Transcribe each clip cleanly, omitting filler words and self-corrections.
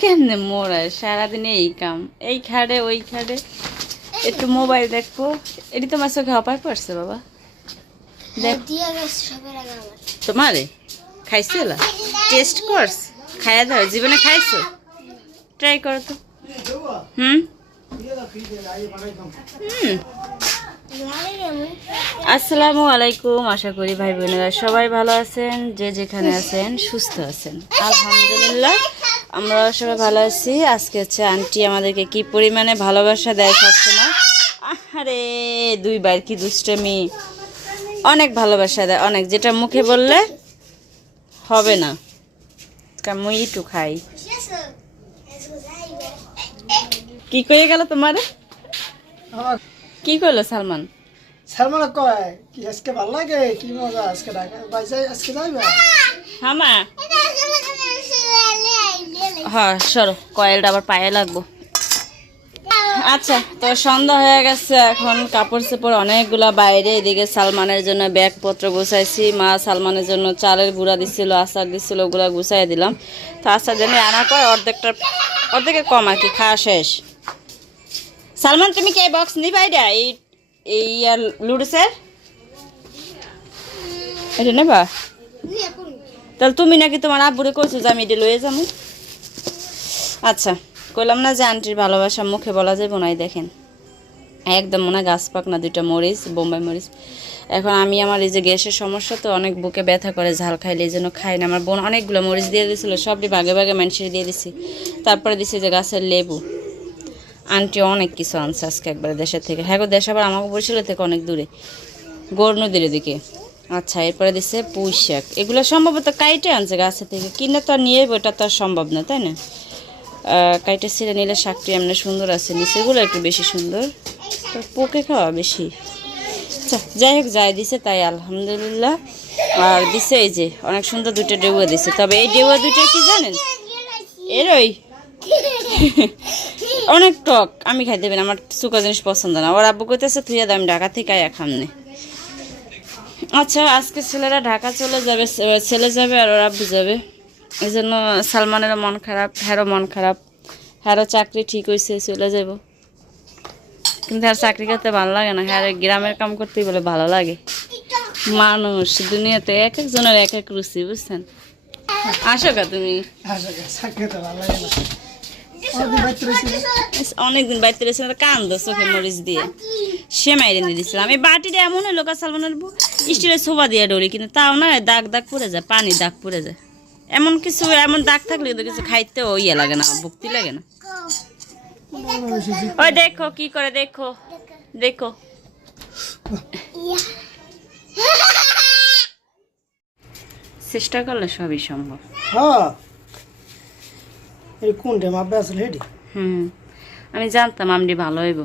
কেমনে মোড়ায় সারাদিন এই কাম, এই খাড়ে ওই খাড়ে, একটু মোবাইল দেখবো। এটি তোমার চোখে অপায় পড়ছে বাবা? দেখ তোমারে খাইছিল, টেস্ট করস, খাইয়া দাও, জীবনে খাইছো? ট্রাই করো তো। হুম হুম। আসসালামু আলাইকুম, আশা করি ভাই বোনেরা সবাই ভালো আছেন, যে যেখানে আছেন সুস্থ আছেন। আলহামদুলিল্লাহ আমরা সবাই ভালো আছি। আজকে হচ্ছে আন্টি আমাদেরকে কি পরিমাণে ভালোবাসা দেয় সবসময়। আরে দুই বাইর কি দুষ্টমি, অনেক ভালোবাসা দেয়, অনেক, যেটা মুখে বললে হবে না। মুই একটু খাই। কি করে গেল তোমার? কি করলো সালমান? সালমান কয় কি আজকে ভালো লাগে, কি মজা আজকে ঢাকা বাইজাই আজকে যাইবা? হামা হ্যাঁ সরো, কয়েলটা আবার পায়ে লাগবো। আচ্ছা, তো সন্ধ্যা হয়ে গেছে, এখন কাপড় চোপড় অনেকগুলা বাইরে। এদিকে সালমানের জন্য ব্যাগপত্র গুছাইছি, মা সালমানের জন্য চালের গুঁড়া দিছিল, আচার দিছিল, ওগুলা গুছাই দিলাম। তো আচার জন্য আনা কয় অর্ধেকের কম আর কি, খাওয়া শেষ। সালমান তুমি কি বক্স নিবাই ডা এই আর লুডুসের এটা নেবা? তাহলে তুমি নাকি তোমার আব্বুরে কইছো যে আমি এটা লয়ে যাবো। আচ্ছা, কইলাম না যে আন্টির ভালোবাসা মুখে বলা যাবে না। দেখেন একদম মনে গাছ পাক না, দুইটা মরিচ, বোম্বাই মরিচ। এখন আমি আমার এই যে গ্যাসের সমস্যা, তো অনেক বুকে ব্যথা করে ঝাল খাইলে, এই জন্য খাই না। আমার বোন অনেকগুলো মরিচ দিয়ে দিয়েছিলো, সবটি ভাগে ভাগে মানুষের দিয়ে দিছি। তারপরে দিছি যে গাছের লেবু। আন্টি অনেক কিছু আনছে আজকে একবারে দেশের থেকে। হ্যাঁ গো, দেশ আবার আমাকে বলছিল থেকে অনেক দূরে, গোর নদীর দিকে। আচ্ছা, এরপরে দিছে পুঁই শাক, এগুলো সম্ভবত কাইটে আনছে গাছের থেকে, কিনে তো আর নিয়ে ওইটা তো আর সম্ভব না, তাই না? কাইটে ছিঁড়ে নিলে শাকটি এমনি সুন্দর আছে, নিচেগুলো একটু বেশি সুন্দর, তো পোকে খাওয়া বেশি। আচ্ছা যাই হোক, যাই দিছে তাই আলহামদুলিল্লাহ। আর দিছে এই যে অনেক সুন্দর দুটো ডেউয়া দিছে, তবে এই ডেউয়া দুটো কি জানেন, এরই অনেক টক, আমি খাই দেবেন, আমার শুকা জিনিস পছন্দ না। ওর আব্বু কইতেছে তুই আমি ঢাকা থেকে আয়া খামনে। আচ্ছা, আজকে ছেলেরা ঢাকা চলে যাবে, ছেলে যাবে আর ওর আব্বু যাবে, এই জন্য সালমানেরও মন খারাপ, হ্যারও মন খারাপ। হ্যারও চাকরি ঠিক হয়েছে, চলে যাব, কিন্তু আর চাকরি করতে ভালো লাগে না। হ্যাঁ, গ্রামের কাম করতেই বলে ভালো লাগে। মানুষ দুনিয়াতে এক একজনের এক এক রুচি, বুঝছেন? আসো গা তুমি, অনেকদিন বাইতে রয়েছে, কান্দো চোখে মরিচ দিয়ে সে মাইরে দিয়ে দিচ্ছিলাম। এই বাটিটা এমন হলো সালমানের স্টিলের সোফা দিয়ে ডরি, কিন্তু তাও না দাগ দাগ পড়ে যায়, পানি দাগ পড়ে যায়। এমন কিছু, এমন দাগ থাকলে কিন্তু কিছু খাইতেও ইয়ে লাগে না, ভক্তি লাগে না। ওই দেখো কি করে, দেখো দেখো। চেষ্টা করলে সবই সম্ভব। হ্যাঁ, এই কোনটা মাপবে আসলে হেডি? আমি জানতাম আমডি ভালো হইব,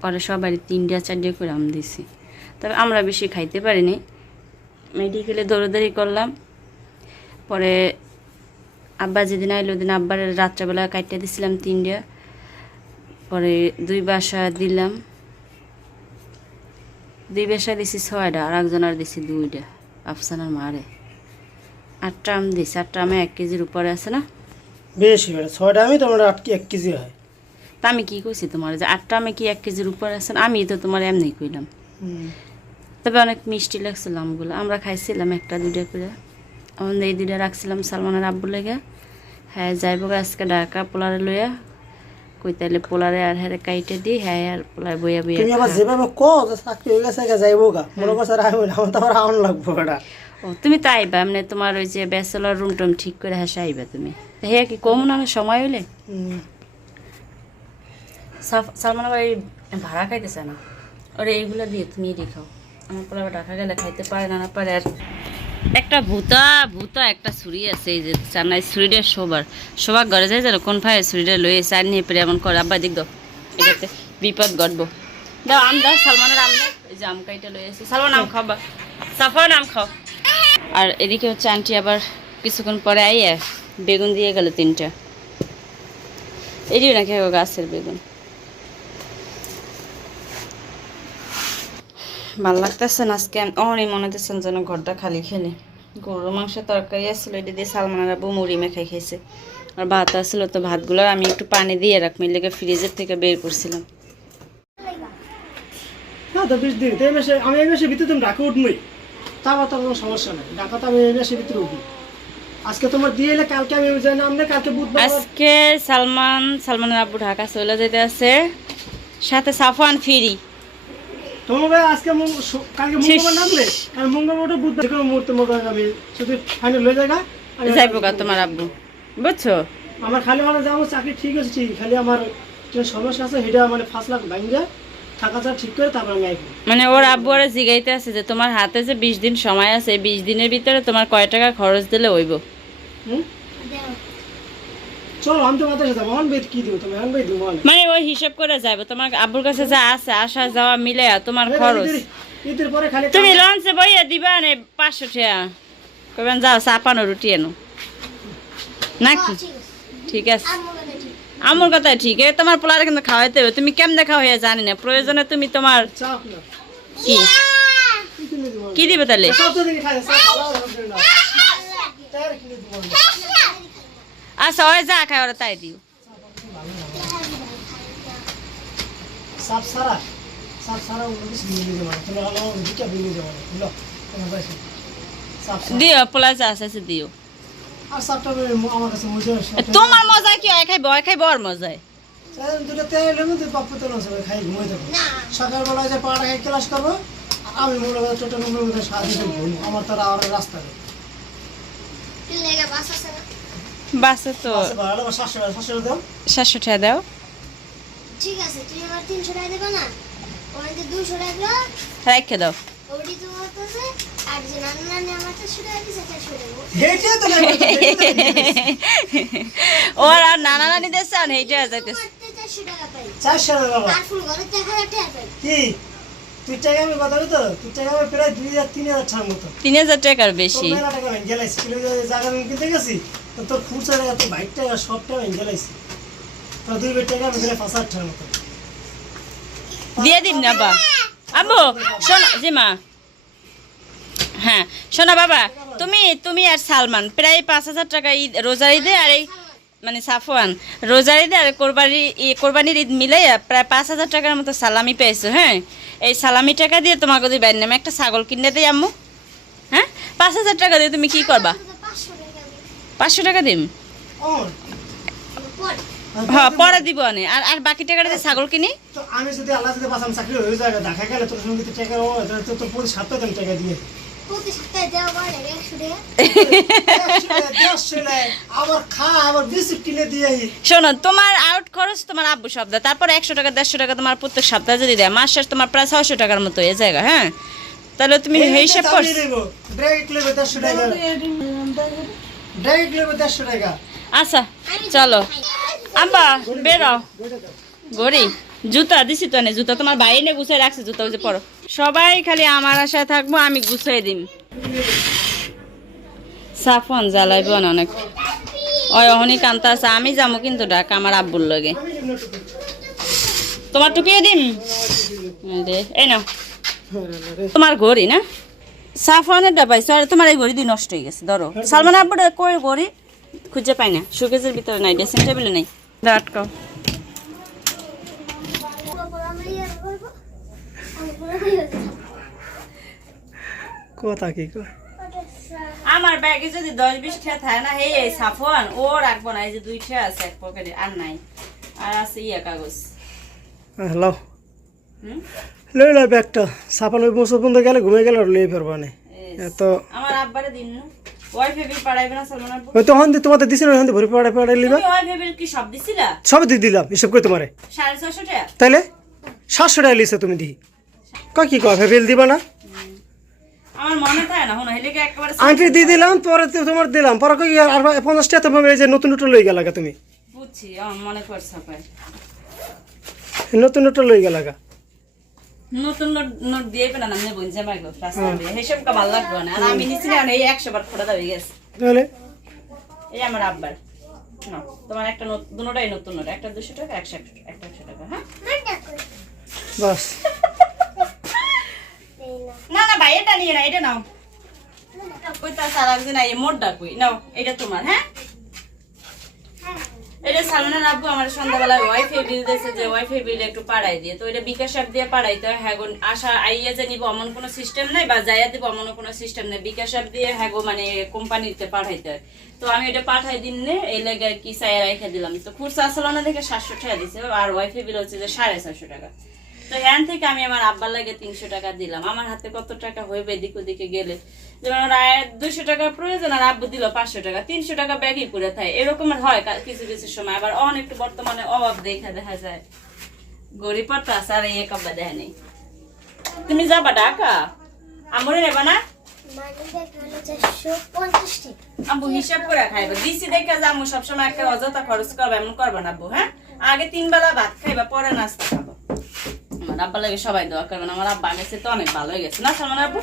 পরে সবাই 3টা 4টা করে আম দিছি, তবে আমরা বেশি খাইতে পারিনি। মেডিকেলে দৌড়াদৌড়ি করলাম, পরে আব্বা যেদিন আইলো ওদিন আব্বার রাত্রেবেলা কাটিয়ে দিছিলাম 3টা, পরে 2 বাসা দিলাম, 2 বাসা দিছি 6টা, আর একজনের দিছি 2টা, আফসানার মারে 8টা আম দিছি। 8টা আমে 1 কেজির উপরে আছে না, বেশি বেড়ে 6টা আমি তোমার 1 কেজি হয়। তা আমি কি কইছি তোমার যে 8টা আমে কি 1 কেজির উপরে আছে? আমি তো তোমার এমনি কইলাম। তবে অনেক মিষ্টি লাগছিল আমগুলো, আমরা খাইছিলাম 1টা 2টা করে। আমাদের এই 2টা রাখছিলাম সালমানের আব্বু লেগে। হ্যাঁ যাইব আজকে ঢাকা পোলারে লইয়া, কই তাইলে পোলারে আর হ্যাঁ কাইটে দিই, হ্যাঁ আর পোলার বইয়া বইয়া। তুমি আবার যেভাবে কও যে চাকরি হয়ে গেছে যাইবো গা, মনে করছ আর আমি আমার তো আবার আউন লাগবো এটা। ও তুমি তো আইবা, মানে তোমার ওই যে ব্যাচেলর রুম টুম ঠিক করে হাসে আইবা তুমি। হ্যাঁ কি কম না সময় হইলে। সালমান আবার এই ভাড়া খাইতেছে না, ওরে এইগুলো দিয়ে তুমি এটি খাও। আমার পোলা ঢাকা গেলে খাইতে পারে না, না পারে। আর একটা ভূতা একটা ছুরি আছে, এই যে চান্নাই ছুরিটা সবার ঘরে যায় যেন কোন ভাই ছুরিটা লয়ে চার নিয়ে পেরে এমন করে। আব্বা দিক দাও, এটাতে বিপদ ঘটবো। দাও আম দাও, সালমানের আম দাও, এই যে আম কাইটা লয়ে আছে। সালমান আম খাও, বা সাফর আম খাও। আর এদিকে হচ্ছে আন্টি আবার কিছুক্ষণ পরে আইয়া বেগুন দিয়ে গেল 3টা, এটিও নাকি গাছের বেগুন। ভাল লাগতেছে না আজকে, অনেক মনে হতেছেন যেন ঘরটা খালি খেলে। গরুর মাংসের তরকারি আসছিল, এটা দিয়ে সালমানের আব্বু মুড়ি মেখাই খাইছে। আর ভাত আসলো তো ভাতগুলো আমি একটু পানি দিয়ে রাখবো লেগে ফ্রিজের থেকে বের করছিলাম। না তো 20 দিন এই মাসে আমি এই মাসের ভিতরে তুমি ঢাকা উঠবই, তারপর তো কোনো সমস্যা নাই, ঢাকা তো আমি এই মাসের ভিতরে উঠি। আজকে তোমার দিয়ে এলে কালকে আমি যাই না, আমরা কালকে বুধবার। আজকে সালমানের আব্বু ঢাকা চলে যেতে আছে, সাথে সাফওয়ান ফ্রি। তোমার ভাই আজকে কালকে মঙ্গলবার নামলে আর মঙ্গলবার বুধবার যে কোনো মুহূর্তে মনে করেন আমি শুধু ফাইনাল হয়ে যাই যাইবো গা তোমার আব্বু, বুঝছো? আমার খালি মানে যে আমার চাকরি ঠিক আছে, ঠিক খালি আমার যে সমস্যা আছে সেটা মানে 5 লাখ ভাঙবে টাকা যা ঠিক করে তারপর আমি আইবো। মানে ওর আব্বু ওরা জিগাইতে আছে যে তোমার হাতে যে 20 দিন সময় আছে, 20 দিনের ভিতরে তোমার কয় টাকা খরচ দিলে হইব। চলো আমি তো মাথায় যাবো, অন বেদ কি দিব তুমি, অন বেদ দিব মানে ওই হিসাব করে যাইবো, তোমার আব্বুর কাছে যা আছে আসা যাওয়া মিলে তোমার খরচ। ঈদের পরে খালি তুমি লঞ্চে বইয়া দিবা নে 500 টাকা, কবেন যাও চাপানো রুটি এনো নাকি? ঠিক আছে, আমার কথা ঠিক। তোমার পোলারে কিন্তু খাওয়াইতে হবে, তুমি কেমনে খাওয়াইয়া জানি না, প্রয়োজনে তুমি তোমার চাপ না কি কি দিবে তাহলে? চাপ তো দেখি খাই চাপ ভালো হবে না, তার কিনে দিব না। আচ্ছা ওই যা খায় ওরা তাই দিও। চাপ সারা ওগুলো কিছু নিয়ে নিতে পারো, তুমি ভালো দুটা নিয়ে নিতে পারো, বুঝলো তোমার পয়সা চাপ দিও, পোলা যা আছে দিও। আর চাপটা আমার কাছে মজা তোমার মজা কি হয়? খাইবো আর মজায় দুটো তেল লেমন তুই পাপ্পু তেল আছে খাই ঘুমাই থাকবো, সকালবেলা যে পাড়া খাই ক্লাস করবো, আমি মনে করি টোটাল রুমের মধ্যে সাহায্য করবো, আমার তার আর রাস্তা নেই। বাসে তো ভালো 700 দাও, 700 টাকা দাও। ঠিক আছে, তুই আমার 300 টাকা দেবো না, ওখানে 200 টাকা রেখে দাও। ওটি তোমার কাছে, আর যে নানি আমার 400 টাকা দিছে 400 দেবো। হেঁটে তো না ওর আর নানা নানি দেশে আর হেঁটে যাইতেছে। করতে 400 টাকা পাই, 400 বাবা আর ফুল ঘরে 1000 টাকা পাই। কি তুই টাকা আমি কথা বলি তো, তুই টাকা আমি প্রায় 2000-3000 টাকার মতো, 3000 টাকার তোর বেশি। মেলা টাকা আমি গেলাইছি, কিলো জায়গা আমি কিনতে গেছি তো তোর খুচরা টাকা তোর বাইক টাকা সব টাকা আমি গেলাইছি, তো 2 টাকা আমি প্রায় 5000 টাকার মতো দিয়ে দিন না বা আম্মু। শোনো জি মা, হ্যাঁ শোনো বাবা, তুমি আর সালমান প্রায় 5000 টাকা ঈদ রোজার ঈদে আর এই মানে সাফওয়ান রোজার ঈদে আর কোরবানির ঈদ মিলে প্রায় 5000 টাকার মতো সালামি পেয়েছো। হ্যাঁ, এই সালামি টাকা দিয়ে তোমাকে যদি বাইর নামে একটা ছাগল কিনে দেয় আম্মু। হ্যাঁ, 5000 টাকা দিয়ে তুমি কি করবা? 500 টাকা দিই। 500 টাকা দিম। অন পর হ্যাঁ পরে দিব না, আর বাকি টাকাটা দিয়ে ছাগল কিনি। তো আমি যদি আল্লাহ যদি বাঁচাম চাকরি হয়ে যায় দেখা গেলে তোর সঙ্গে টাকা তো তোর প্রতি 7 টাকা দিয়ে প্রতি সপ্তাহে দেওয়া পড়ে 100 টাকা। আবার খা আবার বিস্কুট কিনে দিয়ে শোনো, তোমার আউট খরচ তোমার আব্বু সব দেয়, তারপর 100 টাকা 150 টাকা তোমার প্রত্যেক সপ্তাহে যদি দেয়, মাস শেষ তোমার প্রায় 600 টাকার মতো হয়ে যায়। হ্যাঁ, তাহলে তুমি হিসাব করছো। ডাইরেক্ট লেবে 150 টাকা, ডাইরেক্ট লেবে 150 টাকা। আচ্ছা চলো আম্বা বেরো। গড়ি জুতা দিছি তো, জুতা তোমার ভাই এনে গুছাই রাখছে, জুতা ওই যে পরো। সবাই খালি আমার আশায় থাকবো, আমি গুছাই দিম। সাফন জ্বালাইব না অনেক, ওই অহনি কান্তা আছে। আমি যাবো কিন্তু ঢাকা আমার আব্বুর লগে। তোমার টুপিয়ে দিম এই নাও, তোমার ঘড়ি না সাফনের ডাবাইছো, আর তোমার এই ঘড়ি দিয়ে নষ্ট হয়ে গেছে। ধরো সালমান আব্বুর কই ঘড়ি খুঁজে পাই না, শোকেজের ভিতরে নাই, ড্রেসিং টেবিলে নাই। আটকাও। কথা কি কয় আমার ব্যাগে যদি 10-20 টাকা থাকে না, হে এই সাফন ও রাখবো না। এই যে 2 টাকা আছে এক পকেটে, আর নাই। আর আছে ইয়া কাগজ। হ্যালো হুম, লই লই ব্যাগটা সাপানোর বছর পর্যন্ত গেলে ঘুমিয়ে গেলে আর লই পারবা না। তো আমার আব্বারে দিন না, ওয়াইফে বিল পাঠাইবে না সালমান আব্বু? ওই তখন তোমাদের দিছিল ওখান থেকে ভরে পড়াই লিবা, তুমি ওয়াইফে বিল কি সব দিছিলা? সব দিয়ে দিলাম হিসাব করে তোমারে। 650 টাকা তাইলে 700 টাকা লিছে তুমি দি কয় কি কয় বিল দিবা না? আমার মনে থাকে না, হনো হেলিকে একবারে আন্টি দিয়ে দিলাম, পরে তোমার দিলাম, পরে কই আর 50 টাকা তোমার এই যে নতুন নোট লই গেলাগা তুমি। বুঝছি, আমার মনে পড়ছে পায়। নতুন নোট লই গেলাগা, নতুন নোট দিয়ে পেলাম না, নেবো যে মাইগো রাস্তা দিয়ে হিসাব কা ভালো লাগবে না। আর আমি নিছি না, এই 100 বার ফোটা দাও গেছে। তাহলে এই আমার আব্বার নাও, তোমার একটা দুটোটাই নতুন নোট, একটা 200 টাকা, একটা 100 টাকা। হ্যাঁ বাস না না ভাই, এটা নিয়ে না, এটা নাও। কই তা সারা দিন এই মোড়টা কই নাও, এটা তোমার। হ্যাঁ এটা সালমানের আব্বু আমার সন্ধ্যাবেলায় ওয়াইফাই বিল দিয়েছে যে ওয়াইফাই বিল একটু পাড়াই দিয়ে, তো এটা বিকাশ অ্যাপ দিয়ে পাড়াইতে হয়। হ্যাঁ গো, আশা আইয়া যে নিব এমন কোনো সিস্টেম নাই, বা যাইয়া দিব এমন কোনো সিস্টেম নেই, বিকাশ অ্যাপ দিয়ে হ্যাঁ গো মানে কোম্পানিতে পাঠাইতে হয়। তো আমি এটা পাঠাই দিন নে এই লেগে কি চাই রেখে দিলাম। তো খুচরা আসলো না দেখে 700 টাকা দিছে, আর ওয়াইফাই বিল হচ্ছে যে 450 টাকা। তো হ্যান থেকে আমি আমার আব্বার লাগে 300 টাকা দিলাম। আমার হাতে কত টাকা হইবে এদিক ওদিকে গেলে, যেমন 200 টাকার প্রয়োজন আর আব্বু দিল 500 টাকা, 300 টাকা ব্যাগই পুরে থাকে। এরকম হয় কিছু কিছু সময়। আবার অনেক বর্তমানে অভাব দেখা যায়, গরিব আছে আর এই কাব্বা দেখা নেই। তুমি যাবা ঢাকা, আমরে নেবা না? আব্বু হিসাব করে খাইবা, দিছি দেখা যাবো সবসময় একটা অযথা খরচ করবা এমন করবা না আব্বু। হ্যাঁ, আগে 3 বেলা ভাত খাইবা, পরে নাস্তা খাবো। আমার আব্বা লাগে সবাই দোয়া করবেন, আমার আব্বা গেছে তো অনেক ভালো হয়ে গেছে না সালমান আব্বু?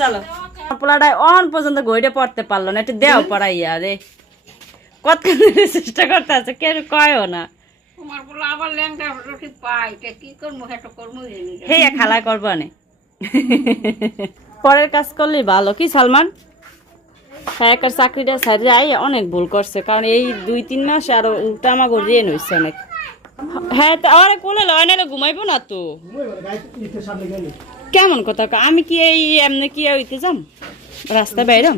চলো, পোলাটাই অন পর্যন্ত ঘড়িটা পড়তে পারলো না, একটু দেও পড়াইয়া রে, কত চেষ্টা করতে আছে, কেউ কয়ও না। হে খালা করবো নে, পরের কাজ করলে ভালো। কি সালমান সায়াকার চাকরিটা ছাড়িয়ে আই অনেক ভুল করছে, কারণ এই 2-3 মাস আর উল্টা আমাকে ঋণ হয়েছে অনেক। হ্যাঁ, তো আরে কোলে লয় নাহলে ঘুমাইবো না তো। কেমন কথা, আমি কি এই এমনি কি হইতে যাম রাস্তা বাইরাম?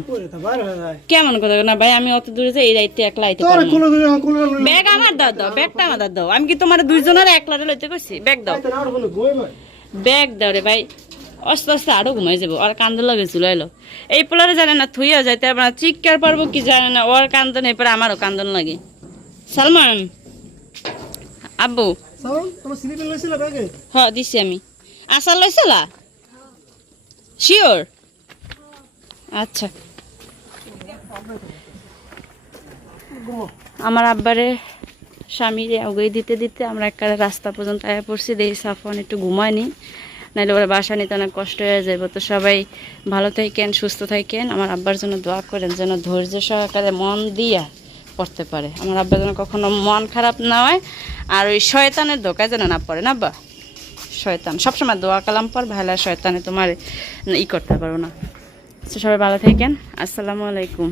কেমন কথা না ভাই, আমি অত দূরে যাই এই রাইতে একলা আইতে পারবো না। ব্যাগ আমার দাও, ব্যাগটা আমার দাও। আমি কি তোমার 2 জনের একলা লইতে কইছি? ব্যাগ দাও, ব্যাগ দাও রে ভাই। আস্তে আস্তে আরো ঘুমাই যাবো, আর কান্দন লাগে চুলাইলো। এই পোলারে জানে না থুইয়া যাইতে পারবো না, চিৎকার পারবো কি জানে না, ওর কান্দন এরপরে আমারও কান্দন লাগে। সালমান আব্বু, হ্যাঁ দিছি আমি। আসার লইছিলা? শিওর? আচ্ছা। আমার আব্বারে স্বামীরে উগেই দিতে দিতে আমরা একটা রাস্তা পর্যন্ত আয়া পড়ছি। দেখি সাফন একটু ঘুমায়নি, নাহলে ওরা বাসা নিতে অনেক কষ্ট হয়ে যাব। তো সবাই ভালো থাকেন, সুস্থ থাকেন। আমার আব্বার জন্য দোয়া করেন যেন ধৈর্য সহকারে মন দিয়া পড়তে পারে। আমার আব্বা যেন কখনো মন খারাপ না হয়, আর ওই শয়তানের ধোকায় যেন না পড়ে না। আব্বা শয়তান সবসময় দোয়া কালাম পর, ভালো শয়তানে তোমার করতে পারো না। সবাই ভালো থাকেন, আসসালামু আলাইকুম।